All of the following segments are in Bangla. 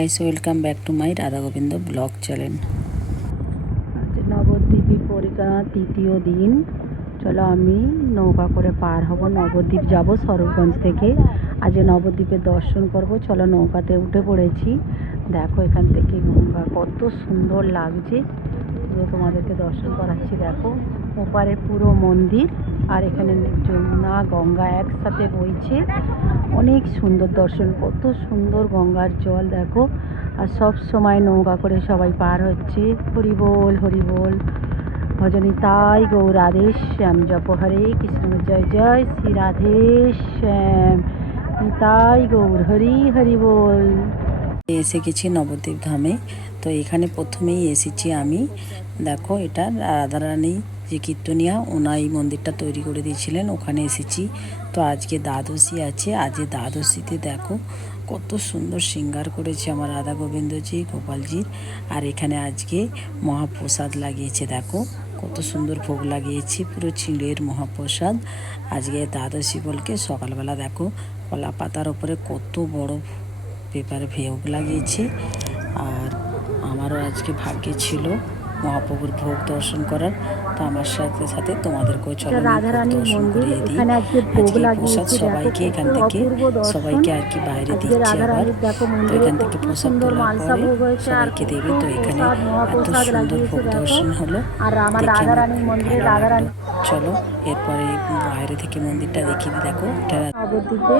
Guys, welcome back to my Radha Gobinda blog channel. আজ নবদ্বীপে পরিক্রমা তৃতীয় দিন। চলো আমি নৌকা করে পার হব, নবদ্বীপ যাব স্বরূপগঞ্জ থেকে। আজ নবদ্বীপের দর্শন করব। চলো নৌকাতে উঠে পড়েছি। দেখো এখান থেকে গঙ্গা কত সুন্দর লাগছে, পুরো তোমাদেরকে দর্শন করাচ্ছি। দেখো ওপারে পুরো মন্দির, আর এখানে যমুনা গঙ্গা একসাথে বইছে। অনেক সুন্দর দর্শন, কত সুন্দর গঙ্গার জল দেখো। আর সব সময় নৌকা করে সবাই পার হচ্ছে। হরি বল হরি বল, ভজনী তাই গৌর আদেশ শ্যাম জপ হরে কৃষ্ণ, জয় জয় শ্রী রাধে শ্যাম তাই গৌর হরি হরি বল। এসে গেছি নবদ্বীপ ধামে। তো এখানে প্রথমেই এসেছি আমি। দেখো এটা রাধারানী যে কীর্তনিয়া, ওনা এই মন্দিরটা তৈরি করে দিয়েছিলেন, ওখানে এসেছি। তো আজকে দ্বাদশী আছে। আজ দ্বাদশীতে দেখো কত সুন্দর শৃঙ্গার করেছে আমার রাধা গোবিন্দজি গোপালজির। আর এখানে আজকে মহাপ্রসাদ লাগিয়েছে, দেখো কত সুন্দর ভোগ লাগিয়েছে, পুরো চিঁড়ের মহাপ্রসাদ। আজকে দ্বাদশী বলকে সকালবেলা দেখো কলা পাতার ওপরে কত বড় পেপারে ভোগ লাগিয়েছে। আর আমারও আজকে ভাগ্যে ছিল মহাপ্রভুর ভোগ দর্শন করার। তো আমার সাথে সাথে তোমাদেরকেও চলো ভোগ দর্শন করিয়ে দিই। আজকে প্রসাদ সবাইকে এখান থেকে সবাইকে আর কি বাইরে দিচ্ছে আবার। তো এখান থেকে প্রসাদ তোলার পরে সবাইকে দেবে। তো এখানে এত সুন্দর ভোগ দর্শন হলো, দেখে আমার খুব ভালো লাগলো। চলো এরপরে বাইরে থেকে মন্দিরটা দেখিয়ে দিই। দেখো এটা নবদ্বীপে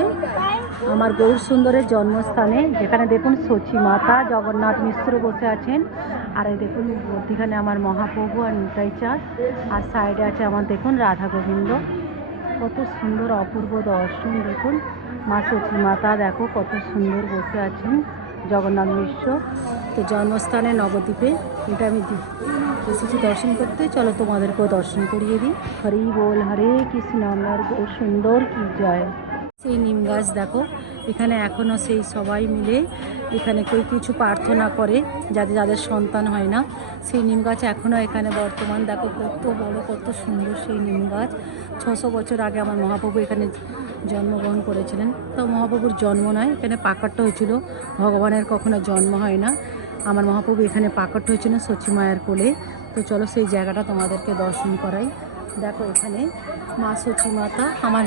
আমার গৌর সুন্দরের জন্মস্থানে, যেখানে দেখুন সচী মাতা জগন্নাথ মিশ্র বসে আছেন। আর এই দেখুন মধ্যিখানে আমার মহাপ্রভু আর নিতাই চাঁদ, আর সাইডে আছে আমার দেখুন রাধা গোবিন্দ। কত সুন্দর অপূর্ব দর্শন। দেখুন মা সচী মাতা দেখো কত সুন্দর বসে আছেন, জগন্নাথ মিশ্র। তো জন্মস্থানে নবদ্বীপে এটা আমি এসেছি দর্শন করতে। চলো তোমাদেরকেও দর্শন করিয়ে দিই। হরি বল হরে কৃষ্ণ, আমার গৌর সুন্দর কি জয়। সেই নিম গাছ দেখো, এখানে এখনও সেই সবাই মিলে এখানে কেউ কিছু প্রার্থনা করে যাদের সন্তান হয় না, সেই নিম গাছ এখনও এখানে বর্তমান। দেখো কত বড় কত সুন্দর সেই নিম গাছ। 600 বছর আগে আমার মহাপ্রভু এখানে জন্মগ্রহণ করেছিলেন। তো মহাপ্রভুর জন্ম নয়, এখানে পাকট্য হয়েছিল। ভগবানের কখনো জন্ম হয় না। আমার মহাপ্রভু এখানে পাকট্য হয়েছিল সচী মায়ের কোলে। তো চলো সেই জায়গাটা তোমাদেরকে দর্শন করাই। দেখো এখানে মা সচী মাতা আমার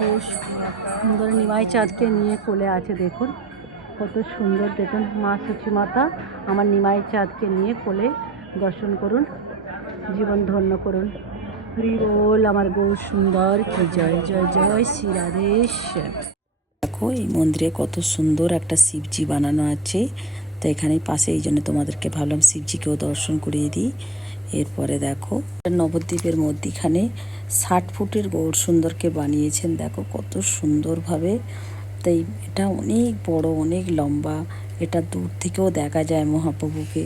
গৌর সুন্দর নিমাই চাঁদকে নিয়ে কোলে আছে। দেখুন কত সুন্দর। দেখুন মা সচী মাতা আমার নিমাই চাঁদকে নিয়ে কোলে। দর্শন করুন, জীবন ধন্য করুন। হরি বল, আমার গৌর সুন্দর কি জয় জয় জয় শ্রী রাধেশ। দেখো এই মন্দিরে কত সুন্দর একটা শিবজি বানানো আছে। তো এখানে পাশে, এই জন্য তোমাদেরকে ভাবলাম শিবজিকেও দর্শন করিয়ে দিই। এরপরে দেখো নবদ্বীপের মধ্যিখানে 60 ফুটের গৌর সুন্দরকে বানিয়েছেন। দেখো কত সুন্দরভাবে। তাই এটা অনেক বড়, অনেক লম্বা। এটা দূর থেকেও দেখা যায় মহাপ্রভুকে।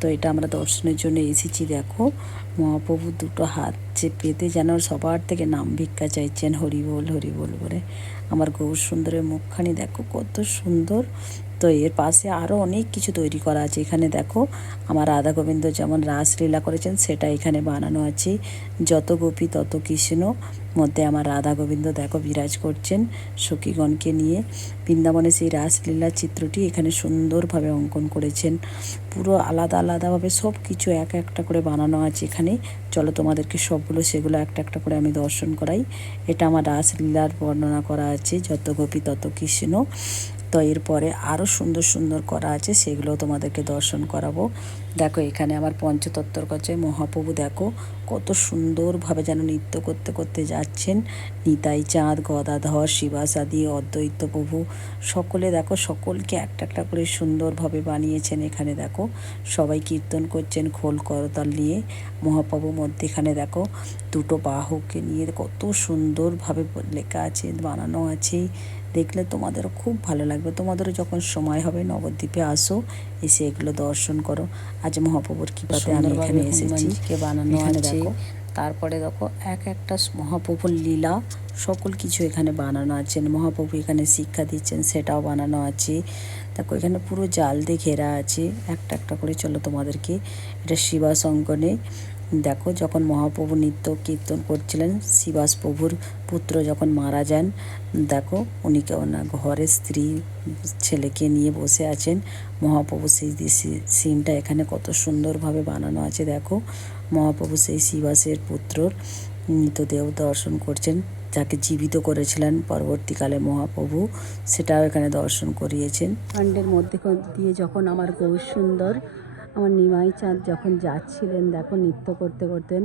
তো এটা আমরা দর্শনের জন্য এসেছি। দেখো মহাপ্রভু দুটো হাত পেতে যেন সবার থেকে নাম ভিক্ষা চাইছেন, হরি বল করে। আমার গৌর সুন্দরের মুখখানি দেখো কত সুন্দর। তো এর পাশে আরও অনেক কিছু তৈরি করা আছে। এখানে দেখো আমার রাধা গোবিন্দ যেমন রাসলীলা করেছেন সেটা এখানে বানানো আছে। যত গোপী তত কৃষ্ণ, মধ্যে আমার রাধা গোবিন্দ দেখো বিরাজ করছেন সখীগণকে নিয়ে। বৃন্দাবনে সেই রাসলীলার চিত্রটি এখানে সুন্দরভাবে অঙ্কন করেছেন। পুরো আলাদা আলাদাভাবে সব কিছু এক একটা করে বানানো আছে এখানে। চলো তোমাদেরকে সেগুলো একটা একটা করে আমি দর্শন করাই। এটা আমার রাসলীলার বর্ণনা করা আছে, যত গোপী তত কৃষ্ণ। তো এরপরে আরও সুন্দর সুন্দর করা আছে, সেগুলো তোমাদেরকে দর্শন করাবো। দেখো এখানে আমার পঞ্চতত্ত্বর কাছে মহাপ্রভু দেখো কত সুন্দরভাবে যেন নৃত্য করতে করতে যাচ্ছেন। নিতাই চাঁদ, গদাধর, শিবাসাদি, অদ্বৈত প্রভু সকলে দেখো, সকলকে একটা একটা করে সুন্দরভাবে বানিয়েছেন। এখানে দেখো সবাই কীর্তন করছেন খোল করতাল নিয়ে। মহাপ্রভু মধ্যেখানে দেখো দুটো বাহুকে নিয়ে কত সুন্দরভাবে লেখা আছে, বানানো আছে। দেখলে তোমাদেরও খুব ভালো লাগবে। তোমাদেরও যখন সময় হবে নবদ্বীপে আসো, এসে এগুলো দর্শন করো। আজ মহাপ্রভুর কৃপাতে আমি এখানে এসেছি, বানানো আছে। তারপরে দেখো এক একটা মহাপ্রভুর লীলা সকল কিছু এখানে বানানো আছে। মহাপ্রভু এখানে শিক্ষা দিচ্ছেন সেটাও বানানো আছে। দেখো এখানে পুরো জাল দিয়ে ঘেরা আছে একটা একটা করে। চলো তোমাদেরকে, এটা শিবাসঙ্গনে দেখো যখন মহাপ্রভু নৃত্য কীর্তন করছিলেন, শিবাস প্রভুর পুত্র যখন মারা যান, দেখো উনি ওনার ঘরের স্ত্রী ছেলেকে নিয়ে বসে আছেন। মহাপ্রভু সেই সিনটা এখানে কত সুন্দরভাবে বানানো আছে। দেখো মহাপ্রভু সেই শিবাসের পুত্রর মৃতদেহ দর্শন করছেন, যাকে জীবিত করেছিলেন পরবর্তীকালে মহাপ্রভু, সেটাও এখানে দর্শন করিয়েছেন। কাণ্ডের মধ্যে দিয়ে যখন আমার গৌর সুন্দর, আমার নিমাই চাঁদ যখন যাচ্ছিলেন, দেখো নৃত্য করতে করতেন,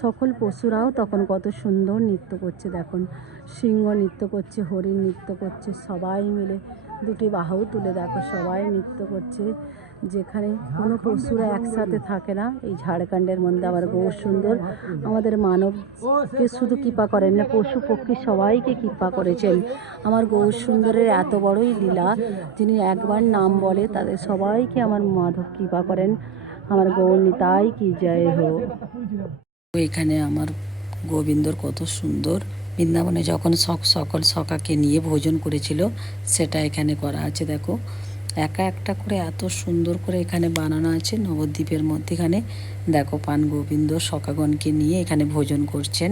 সকল পশুরাও তখন কত সুন্দর নৃত্য করছে। দেখুন সিংহ নৃত্য করছে, হরিণ নৃত্য করছে, সবাই মিলে দুটি বাহু তুলে দেখো সবাই নৃত্য করছে। যেখানে কোনো পশুরা একসাথে থাকে না, এই ঝাড়খণ্ডের মধ্যে আবার গৌর সুন্দর আমাদের মানবকে শুধু কৃপা করেন না, পশু পক্ষী সবাইকে কৃপা করেছেন। আমার গৌর সুন্দরের এত বড়ই লীলা, যিনি একবার নাম বলে তাদের সবাইকে আমার মাধব কৃপা করেন। আমার গৌর নিতাই কি জয় হো। এখানে আমার গোবিন্দর কত সুন্দর, বৃন্দাবনে যখন সকল সখাকে নিয়ে ভোজন করেছিল সেটা এখানে করা আছে। দেখো একা একটা করে এত সুন্দর করে এখানে বানানো আছে নবদ্বীপের মধ্যেখানে। দেখো পান গোবিন্দ সখাগণকে নিয়ে এখানে ভোজন করছেন।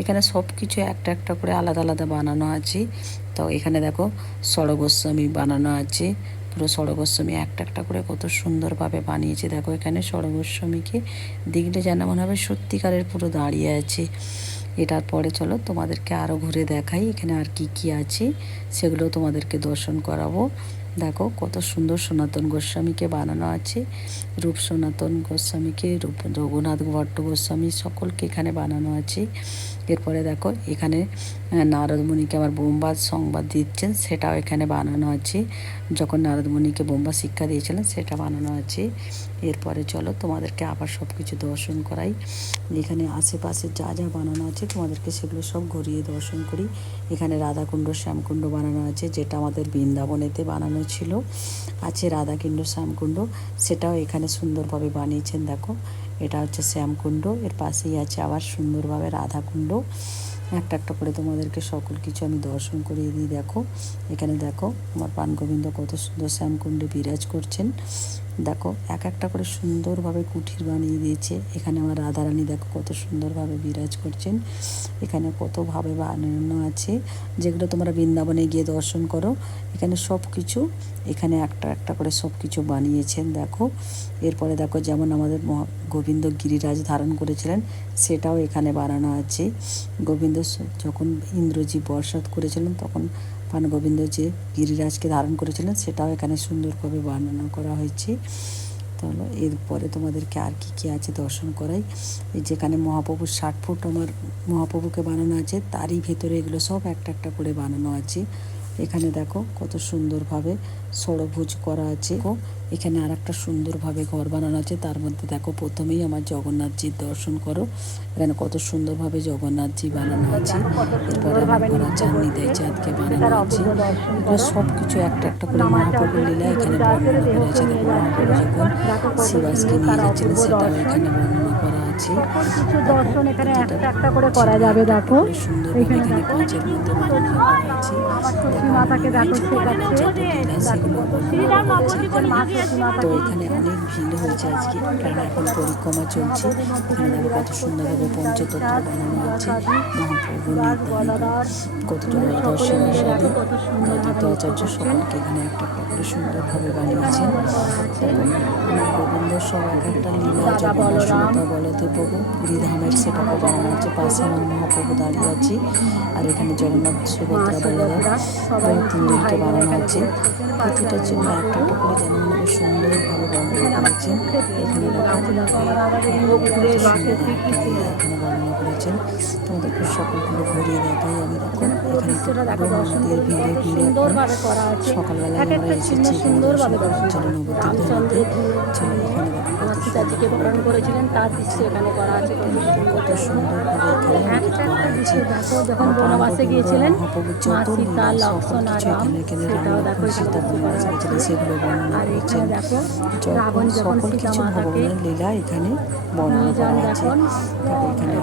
এখানে সব কিছু একটা একটা করে আলাদা আলাদা বানানো আছে। তো এখানে দেখো ষড়গোস্বামী বানানো আছে, পুরো ষড়গোস্বামী একটা একটা করে কত সুন্দরভাবে বানিয়েছে। দেখো এখানে ষড়গোস্বামীকে দেখলে যেন মনে হবে সত্যিকারের পুরো দাঁড়িয়ে আছে। এটার পরে চলো তোমাদেরকে আরও ঘুরে দেখাই এখানে আর কি কি আছে, সেগুলো তোমাদেরকে দর্শন করাবো। দেখো কত সুন্দর সনাতন গোস্বামীকে বানানো আছে, রূপ সনাতন গোস্বামীকে, রূপ রঘুনাথ ভট্ট গোস্বামী সকলকে এখানে বানানো আছে। এরপরে দেখো এখানে নারদমুনিকে আমার বোমবাদ সংবাদ দিচ্ছেন, সেটাও এখানে বানানো আছে। যখন নারদমুনিকে বোমবাদ শিক্ষা দিয়েছিলেন সেটা বানানো আছে। এরপরে চলো তোমাদেরকে আবার সব কিছু দর্শন করাই। এখানে আশেপাশে যা যা বানানো আছে তোমাদেরকে সেগুলো সব ঘুরিয়ে দর্শন করি। এখানে রাধাকুণ্ড শ্যামকুণ্ড বানানো আছে, যেটা আমাদের বৃন্দাবনেতে বানানো ছিল। আছে রাধাকুণ্ড শ্যামকুণ্ড, সেটাও এখানে সুন্দরভাবে বানিয়েছেন। দেখো এটা হচ্ছে শ্যামকুণ্ড, এর পাশেই আছে আবার সুন্দরভাবে রাধাকুণ্ড। একটা একটা করে তোমাদেরকে সকল কিছু আমি দর্শন করিয়ে দিই। দেখো এখানে দেখো আমার পান গোবিন্দ কত সুন্দর শ্যামকুণ্ডে বিরাজ করছেন। দেখো এক একটা করে সুন্দরভাবে কুঠির বানিয়ে দিয়েছে। এখানে আমার রাধারানী দেখো কত সুন্দরভাবে বিরাজ করছেন। এখানে কতভাবে বানানো আছে, যেগুলো তোমরা বৃন্দাবনে গিয়ে দর্শন করো। এখানে সব কিছু এখানে একটা একটা করে সব কিছু বানিয়েছেন। দেখো এরপরে দেখো যেমন আমাদের গোবিন্দ গিরিরাজ ধারণ করেছিলেন, সেটাও এখানে বানানো আছে। গোবিন্দ যখন ইন্দ্রজি বর্ষাত করেছিলেন, তখন পান গোবিন্দ যে গিরিরাজকে ধারণ করেছিলেন, সেটাও এখানে সুন্দরভাবে বানানো করা হয়েছে। তাহলে এরপরে তোমাদেরকে আর কি কি আছে দর্শন করাই। এই যেখানে মহাপ্রভুর 60 ফুট আমার মহাপ্রভুকে বানানো আছে, তারই ভেতরে এগুলো সব একটা একটা করে বানানো আছে। এখানে দেখো কত সুন্দরভাবে ষড়ভুজ করা আছে। এখানে আর একটা সুন্দরভাবে ঘর বানানো আছে, তার মধ্যে দেখো প্রথমেই আমার জগন্নাথজির দর্শন করো। এখানে কত সুন্দরভাবে জগন্নাথজি বানানো আছে। এরপরে আমার ঘোড়া চাঁদ নিতাই চাঁদকে বানানো আছে। এগুলো সব কিছু একটা একটা করে মহাপ্রভুর লীলা এখানে বর্ণনা করা আছে। দেখো মহাপ্রভু যখন শিবাসকে নিয়ে যাচ্ছিলেন, সেটাও এখানে বর্ণনা করা আছে। দর্শন এখানে একটা একটা করে করা যাবে। দেখো সুন্দরভাবে এখানে কাঁচের মধ্যে বানানো করা আছে। মাতাকে দেখো শেখাচ্ছে। তো এখানে অনেক ভিড় হয়েছে আজকে, কারণ এখন পরিক্রমা চলছে। এখানে দেখো কত সুন্দরভাবে পঞ্চতত্ত্ব বানানো আছে। মহাপ্রভু কত দর্শন সাধু অদ্বৈত আচার্য সকলকে এখানে একটা একটা করে সুন্দরভাবে বানিয়েছেন। গোবিন্দ সব এক একটা লীলা, যখন সুলতা বলদেব প্রভু পুরীধামের সেটাকে বানানো আছে। পাশে আমার মহাপ্রভু দাঁড়িয়ে আছে, আর এখানে জগন্নাথ সুভদ্রা বলদেব তিনজনকে বানানো আছে। প্রতিটার জন্য একটা একটা করে যেন মনে সুন্দরভাবে বর্ণনা করেছেন। এখানে এখানে বর্ণনা করেছেন। তোমাদেরকে সকলগুলো ঘুরিয়ে দেখাই আমি। দেখো এখানে মন্দির ভিড়ে ভিড়ে সকালবেলায় আমরা এসেছি এখানে দর্শন করার জন্য নবদ্বীপের মধ্যে। চলো এখানে দেখো কত সুন্দর করেছিলেন, তার দৃশ্য এখানে করা আছে। কত সুন্দরভাবে এখানে অঙ্কিত করা হয়েছে। যখন বনবাসে গিয়েছিলেন, মহাপ্রভুর যত লীলা সকল কিছু এখানে এখানে রাম লক্ষ্মণ সীতা বনবাস গেছিলেন, সেগুলো বর্ণনা করেছেন। যখন সকল কিছু ভগবানের লীলা এখানে বর্ণনা করা আছে। এখানে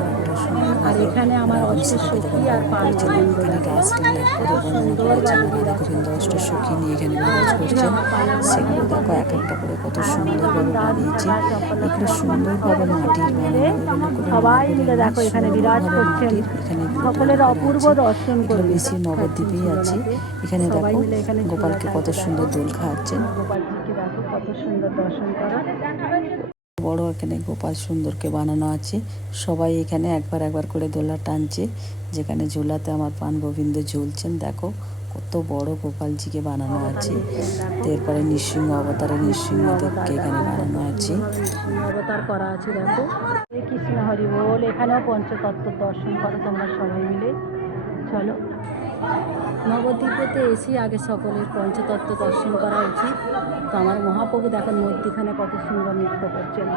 সুন্দর আর লাগে। এখানে আমার রাজহংসীদেবী অষ্টসখী যখন আর বর্ণনা পান করছেন, গোবিন্দ এখানে দেখো রাসলীলার কত পুরো বর্ণনা করেছেন। সুন্দরভাবে রাধা বিরাজ গোবিন্দ করছে। অষ্টসখী নিয়ে এখানে বিরাজ হচ্ছে করছেন। আমার পানের সেগুলো দেখো রাধা এক একটা করে কত আর সুন্দরভাবে বৃন্দাবন বানিয়েছে। দাস চপলা এগুলো সুন্দরভাবে মাটির বানানো, এগুলো কোনো সবাই মার্বেলের মিলে নয়, দেখো এখানে বিরাজ সুন্দরভাবে করছেন। মাটির এখানে এগুলো তৈরি সকলের করা অপূর্ব আছে। দর্শন এগুলো করুন। বেশি নবদ্বীপেই আছে। এখানে সবাই দেখো মিলে এখানে ঝুলা গোপালকে কত টানছে সুন্দর দেখো। দোল খাওয়াচ্ছেন। গোপালজিকে দেখো কত সুন্দর দর্শন করো। বড় এখানে গোপাল সুন্দরকে বানানো আছে। সবাই এখানে একবার একবার করে দোলা টানছে, যেখানে ঝোলাতে আমার পান গোবিন্দ ঝুলছেন। দেখো কত বড় গোপালজিকে বানানো আছে। তো এরপরে নৃসিংহ অবতারে নৃসিংহদেবকে এখানে বানানো আছে। নৃসিংহ অবতার করা আছে দেখো। হরে কৃষ্ণ হরি বল। এখানেও পঞ্চতত্ত্ব দর্শন করো তোমরা সবাই মিলে। চলো, নবদ্বীপেতে এসে আগে সকলের পঞ্চতত্ত্ব দর্শন করা উচিত। তো আমার মহাপ্রভু দেখেন মধ্যিখানে কত সুন্দর নৃত্য করছেন।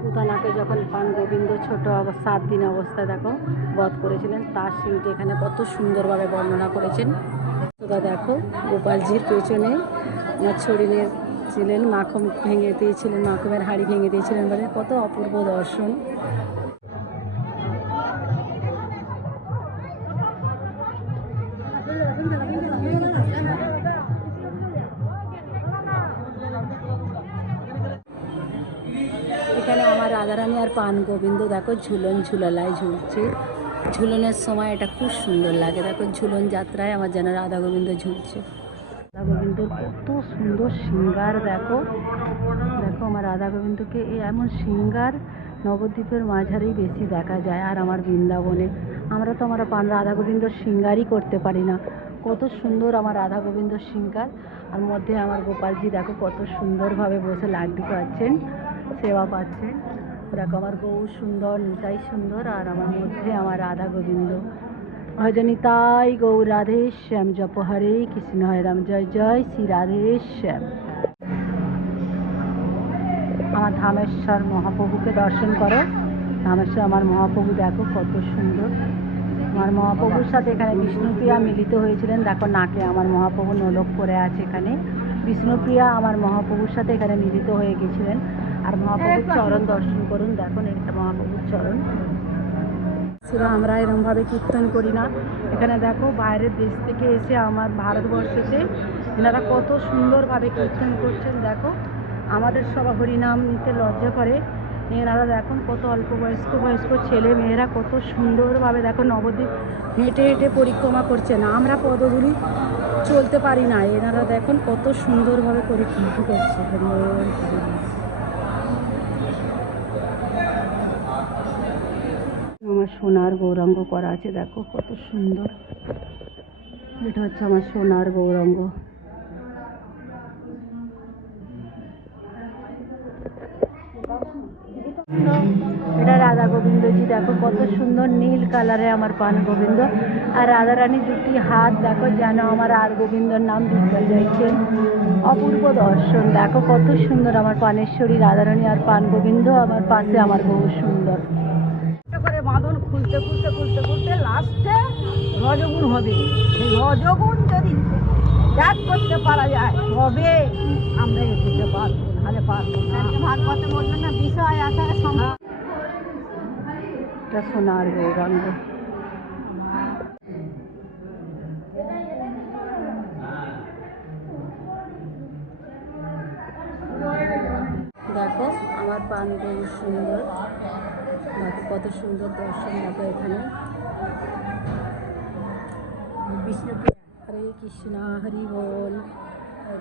পুতানাকে যখন পান গোবিন্দ ছোট 7 দিন অবস্থায় দেখো বধ করেছিলেন, তার সিনটি এখানে কত সুন্দরভাবে বর্ণনা করেছেন। তোরা দেখো গোপালজির পেছনে আমার ছড়িনের ছিলেন, মাখন ভেঙে দিয়েছিলেন, মাখনের হাড়ি ভেঙে দিয়েছিলেন বলে কত অপূর্ব দর্শন। এখানে আমার রাধারানী আর পান গোবিন্দ দেখো ঝুলন ঝুলালায় ঝুলছে। ঝুলনের সময় এটা খুব সুন্দর লাগে। দেখো ঝুলন যাত্রায় আমার যেন রাধা গোবিন্দ ঝুলছে। রাধা গোবিন্দর কত সুন্দর শৃঙ্গার দেখো। দেখো আমার রাধা গোবিন্দকে এই এমন শৃঙ্গার নবদ্বীপের মাঝারেই বেশি দেখা যায়। আর আমার বৃন্দাবনে আমরা তো আমার রাধা গোবিন্দর শৃঙ্গারই করতে পারি না। কত সুন্দর আমার রাধা গোবিন্দর শৃঙ্গার। আর মধ্যে আমার গোপালজি দেখো কত সুন্দরভাবে বসে লাড্ডু পাচ্ছেন, সেবা পাচ্ছেন। দেখো আমার গৌর সুন্দর, নিতাই সুন্দর, আর আমার মধ্যে আমার রাধা গোবিন্দ। ভজনিতাই গৌর রাধে শ্যাম, জপ হরে কৃষ্ণ হরে রাম, জয় জয় শ্রী রাধে শ্যাম। আমার ধামেশ্বর মহাপ্রভুকে দর্শন করো। ধামেশ্বর আমার মহাপ্রভু দেখো কত সুন্দর। আমার মহাপ্রভুর সাথে এখানে বিষ্ণুপ্রিয়া মিলিত হয়েছিলেন। দেখো নাকে আমার মহাপ্রভু নোলক পরে আছে এখানে। বিষ্ণুপ্রিয়া আমার মহাপ্রভুর সাথে এখানে মিলিত হয়ে গেছিলেন। আর মহাপ্রভুর চরণ দর্শন করুন। দেখুন এটা মহাপ্রভুর চরণ। সেটা আমরা এরমভাবে কীর্তন করি না। এখানে দেখো বাইরের দেশ থেকে এসে আমার ভারতবর্ষেতে এনারা কত সুন্দরভাবে কীর্তন করছেন। দেখো আমাদের সবাই হরিনাম নিতে লজ্জা করে। এনারা দেখুন কত অল্প বয়স্ক ছেলে মেয়েরা কত সুন্দরভাবে দেখো নবদ্বীপ হেঁটে হেঁটে পরিক্রমা করছেন। আমরা পদধূলি চলতে পারি না, এনারা দেখুন কত সুন্দরভাবে পরিক্রমা করছে। আমার সোনার গৌরাঙ্গ করা আছে দেখো কত সুন্দর। এটা হচ্ছে আমার সোনার গৌরাঙ্গ। এটা রাধা গোবিন্দজি দেখো কত সুন্দর নীল কালারে আমার পান গোবিন্দ। আর রাধারানী দুটি হাত দেখো যেন আমার আর গোবিন্দর নাম ভিক্ষা চাইছেন। অপূর্ব দর্শন দেখো কত সুন্দর আমার পানেশ্বরী রাধারানী আর পান গোবিন্দ, আমার পাশে আমার বহু সুন্দর করে বাঁধন খুলতে খুলতে খুলতে খুলতে লাস্টে রজগুণ হবে। সেই রজগুণ যদি ত্যাগ করতে পারা যায় তবে আমরা এগোতে পারবো, নাহলে পারবো না। ভাগবতে বলবেন না বিষয় আকারে এটা সোনার গৌরাঙ্গ। দেখো আমার পান গৌর সুন্দর, দেখো কত সুন্দর দর্শন। দেখো এখানে বিষ্ণুপ্রিয়া হরে কৃষ্ণ হরি বল।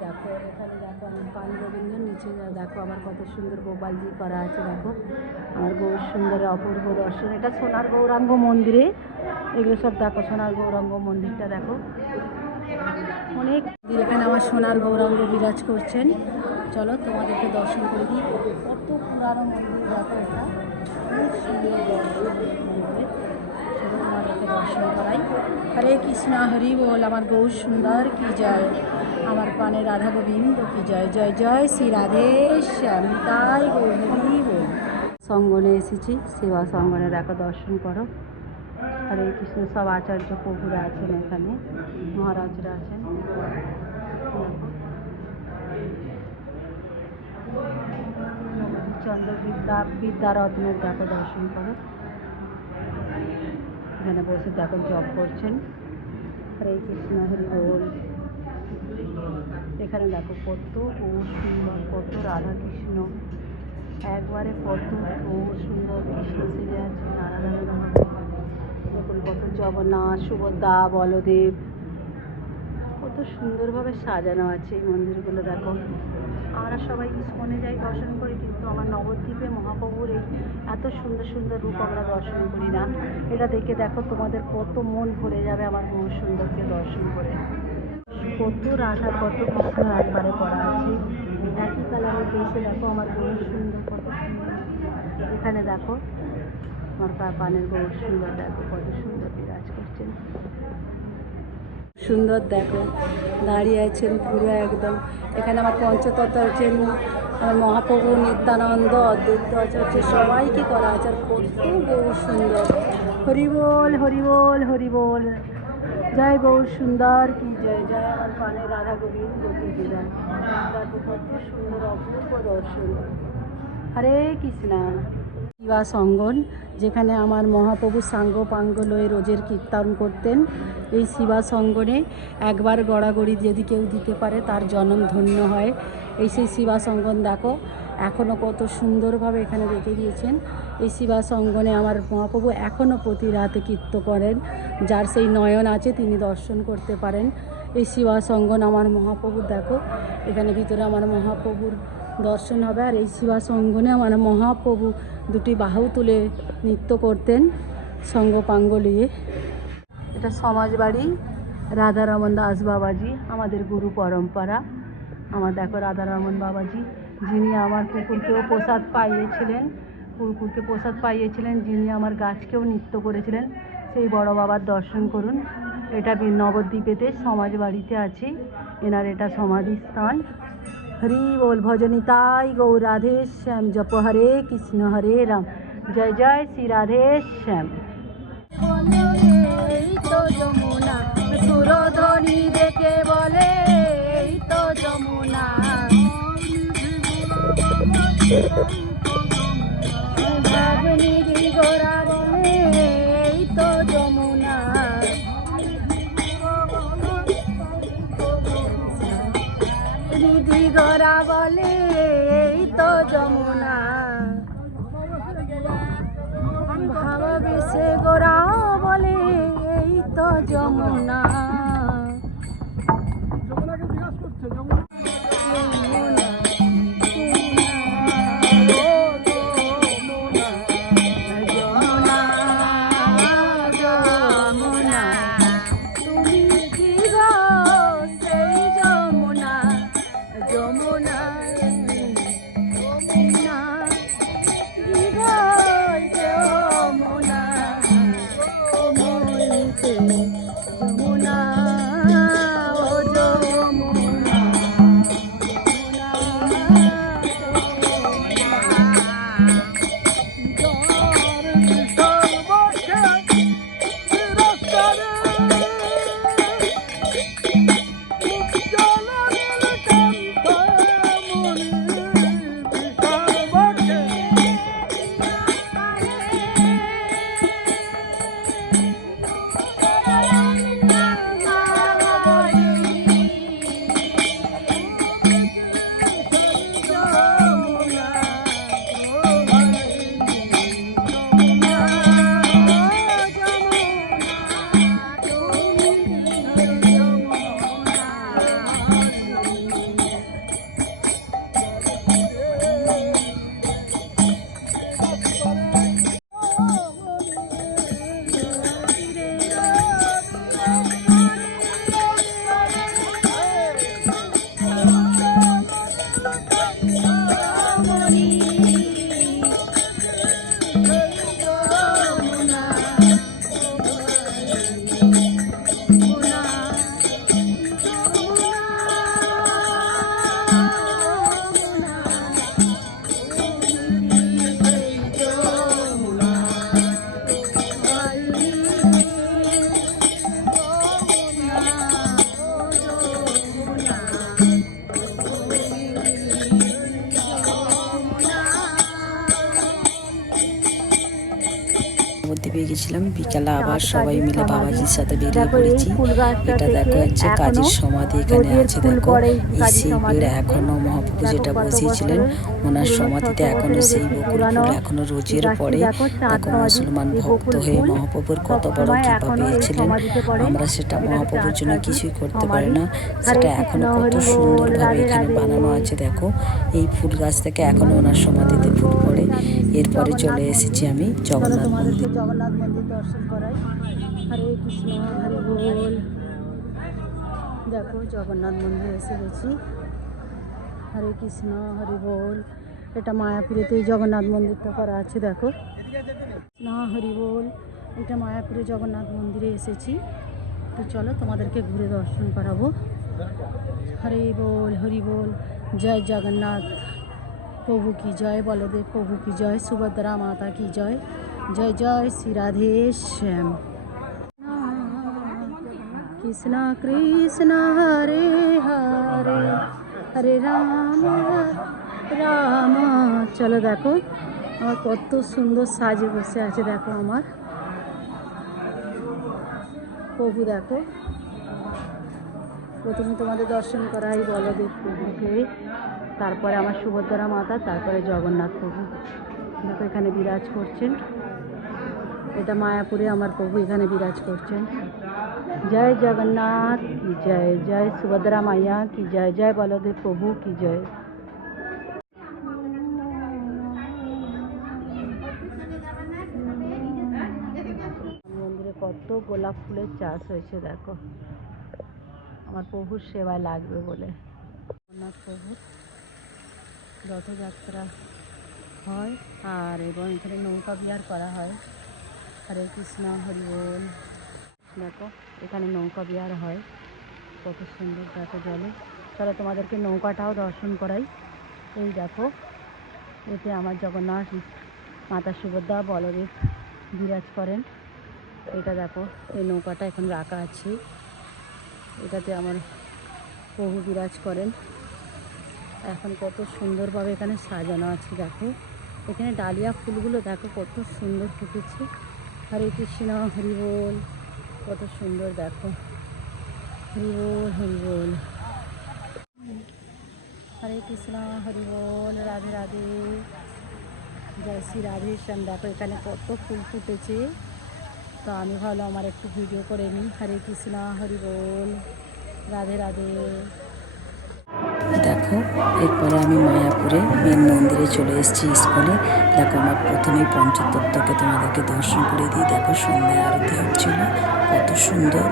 দেখো এখানে দেখো আমার পান গোবিন্দ, নিচে দেখো আমার কত সুন্দর গোপালজি করা আছে। দেখো আমার গৌর সুন্দরের অপূর্ব দর্শন। এটা সোনার গৌরাঙ্গ মন্দিরে এগুলো সব দেখো। সোনার গৌরাঙ্গ মন্দিরটা দেখো অনেক। এখানে আমার সোনার গৌরাঙ্গ বিরাজ করছেন। চলো তোমাদেরকে দর্শন করে দিই। কত পুরানো মন্দির দেখো, এটা খুব সুন্দর দর্শন মন্দির। চলো তোমাদেরকে দর্শন করাই। হরে কৃষ্ণ হরি বল। আমার গৌর সুন্দর কি জয়, আমার পানে রাধা গোবিন্দ কি জয়, জয় জয় শ্রী রাধে শ্যাম, তাই গৌর হরি বল। সঙ্গনে এসেছি, সেবা সঙ্গনে দেখো দর্শন করো। হরে কৃষ্ণ, সব আচার্য প্রভুরা আছেন এখানে, মহারাজরা আছেন। চন্দ্র বিদ্যারত্নের দেখো দর্শন করো। এখানে বসে দেখো জব করছেন। হরে কৃষ্ণ হরি বল। এখানে দেখো কত সুন্দর, কত রাধা কৃষ্ণ একবারে কত সুন্দর কৃষ্ণ সেজে আছে। নারায়ণ দেখুন কত জগন্নাথ, সুভদ্রা, বলদেব, কত সুন্দরভাবে সাজানো আছে এই মন্দিরগুলো। দেখো আমরা সবাই ইস্কনে যাই দর্শন করি, কিন্তু আমার নবদ্বীপে মহাপ্রভুর এই এত সুন্দর সুন্দর রূপ আমরা দর্শন করি না। এটা দেখে দেখো তোমাদের কত মন ভরে যাবে আমার মন সুন্দরকে দর্শন করে। কত রাধা কত কৃষ্ণ একবারে করা আছে, একই কালারের ড্রেসে। দেখো আমার মন সুন্দর, কত সুন্দর। এখানে দেখো আমার পানের গৌর সুন্দর, দেখো কত সুন্দর বিরাজ করছেন, সুন্দর। দেখো দাঁড়িয়ে আছেন পুরো একদম। এখানে আমার পঞ্চতত্ত্ব আছেন, আমার মহাপ্রভু, নিত্যানন্দ, অদ্বৈত আচার্য, সবাইকে করা আছে। আর কত গৌর সুন্দর। হরিবোল হরিবোল হরিবোল, জয় গৌর সুন্দর কি জয় জয়। আমার পানে রাধা গোবিন্দ গতি বিদায়। দেখো কত সুন্দর অপূর্ব দর্শন। হরে কৃষ্ণা। শিবাস অঙ্গন, যেখানে আমার মহাপ্রভু সাঙ্গ পাঙ্গ লয়ে রোজের কীর্তন করতেন। এই শিবাস অঙ্গনে একবার গড়াগড়ি যদি কেউ দিতে পারে তার জন্ম ধন্য হয়। এই সেই শিবাস অঙ্গন দেখো এখনও কত সুন্দরভাবে এখানে রেখে দিয়েছেন। এই শিবাস অঙ্গনে আমার মহাপ্রভু এখনও প্রতি রাতে কীর্ত করেন। যার সেই নয়ন আছে তিনি দর্শন করতে পারেন। এই শিবাস অঙ্গন আমার মহাপ্রভুর। দেখো এখানে ভিতরে আমার মহাপ্রভুর দর্শন হবে। আর এই শিবাস অঙ্গনে আমার মহাপ্রভু দুটি বাহু তুলে নৃত্য করতেন সঙ্গ পাঙ্গ নিয়ে। এটা সমাজবাড়ি রাধারমন দাস বাবাজি, আমাদের গুরু পরম্পরা। আমার দেখো রাধারমন বাবাজি, যিনি আমার কুকুরকেও প্রসাদ পাইয়েছিলেন, কুকুরকে প্রসাদ পাইয়েছিলেন, যিনি আমার গাছকেও নৃত্য করেছিলেন, সেই বড় বাবার দর্শন করুন। এটা নবদ্বীপেতে সমাজবাড়িতে আছে এনার এটা সমাধিস্থান। হরি बोल। ভজনিতাই গৌর রাধে শ্যাম। জপ হরে কৃষ্ণ হরে রাম, জয় জয় শ্রী রাধে শ্যাম। এই তো যমুনা, সুরধ্বনি দেখে বলে এই তো যমুনা। নিধি গোরা বলে এই তো যমুনা। দিদি গোরা বলে এই তো যমুনা। ভাববেশে গোরা বলে এই তো যমুনা। বেরিয়ে গেছিলাম, বিকালে আবার চাঁদ সবাই কাজী মিলে সমাধি। বাবাজির সাথে বেরিয়ে দেখো এই পড়েছি। ফুল গাছটা এটা থেকে দেখো হচ্ছে এখনো কাজীর সমাধি এখানে রোজের আছে। ফুল দেখো পড়ে এই কাজী শিল্পীর সমাধিতে। এখনো মহাপ্রভু দেখো যেটা কত বসিয়েছিলেন বছরের ওনার পুরনো, সমাধিতে 600 এখনো বছরের সেই বেশি বকুল পুরানো ফুল এখনো এই রোজের গাছটি পড়ে। দেখো চাঁদ দেখো সমাধি। মুসলমান এই ভক্ত বকুল হয়ে ফুল মহাপ্রভুর কত বড় সবসময় কৃপা এখনো এই পেয়েছিলেন। সমাধিতে পড়ে। আমরা সেটা এটা মহাপ্রভুর চাঁদ জন্য কাজী কিছুই করতে পারি সমাধি। না, হরে সেটা কৃষ্ণ, এখনো কত হরি বল, সুন্দরভাবে রাধে এখানে রাধে। বানানো আছে। দেখো এই ফুল গাছ থেকে এখনো ওনার সমাধিতে ফুল পড়ে। এরপরে চলে এসেছি আমি চলো জগন্নাথ তোমাদেরকে মন্দির। জগন্নাথ মন্দির দর্শন করাই। হরে কৃষ্ণ, হরি বল। দেখো জগন্নাথ মন্দির এসে গেছি। হরে কৃষ্ণ, হরি বল। এটা মায়াপুরেতেই জগন্নাথ মন্দিরটা করা আছে। দেখো না, হরি বল। এটা মায়াপুরে জগন্নাথ মন্দিরে এসেছি। তো চলো তোমাদেরকে ঘুরে দর্শন করাবো। হরি বল, হরি বল। জয় জগন্নাথ প্রভু কি জয়, বলদেব প্রভু কি জয়, সুভদ্রা মাতা কি জয়। জয় জয় শ্রী রাধে শ্যাম। কৃষ্ণ কৃষ্ণ হরে হরে, হরে রাম রাম। চলো দেখো আমার কত সুন্দর সাজে বসে আছে। দেখো আমার প্রভু। দেখো প্রথমে তোমাদের দর্শন করাই বলদেব প্রভুকে, তারপরে আমার সুভদ্রা মাতা, তারপরে জগন্নাথ প্রভু। দেখো এখানে বিরাজ করছেন। এটা মায়াপুরে আমার প্রভু এখানে বিরাজ করছেন। জয় জগন্নাথ কি জয়, জয় সুভদ্রা মাইয়া কি জয়, জয় বলদেব প্রভু কি জয়। মন্দিরে কত গোলাপ ফুলের চাষ হয়েছে। দেখো আমার প্রভুর সেবায় লাগবে বলে। জগন্নাথ প্রভুর রথযাত্রা হয় আর এবং এখানে নৌকা বিহার করা হয়। হরে কৃষ্ণ, হরি বল। দেখো এখানে নৌকা বিহার হয়, কত সুন্দর। দেখো জলে। চলো তোমাদেরকে নৌকাটাও দর্শন করাই। এই দেখো এতে আমার জগন্নাথ মাতা সুভদ্রা বলদেব বিরাজ করেন। এটা দেখো এই নৌকাটা এখন রাখা আছে, এটাতে আমার প্রভু বিরাজ করেন। এখন কত সুন্দরভাবে এখানে সাজানো আছে। দেখো এখানে ডালিয়া ফুলগুলো দেখো কত সুন্দর ফুটেছে। হরে কৃষ্ণ, হরি বল। কত সুন্দর দেখো। হরি বল, হরি বল। হরে কৃষ্ণ, হরি বল, রাধে রাধে। জয় শ্রী রাধে শ্যাম। দেখো এখানে কত ফুল ফুটেছে, তো আমি ভাবলাম আমার একটু ভিডিও করে নিই। হরে কৃষ্ণ, হরি বল, রাধে রাধে। দেখো এরপরে আমি মায়াপুরে মেন মন্দিরে চলে এসেছি স্কুলে। দেখো আমার প্রথমেই পঞ্চতত্ত্বকে তোমাদেরকে দর্শন করে দিই। দেখো সন্ধ্যায় আরতি হচ্ছিল, কত সুন্দর।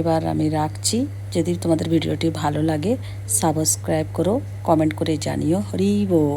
এবার আমি রাখছি। যদি তোমাদের ভিডিওটি ভালো লাগে সাবস্ক্রাইব করো, কমেন্ট করে জানিও। হরি বল।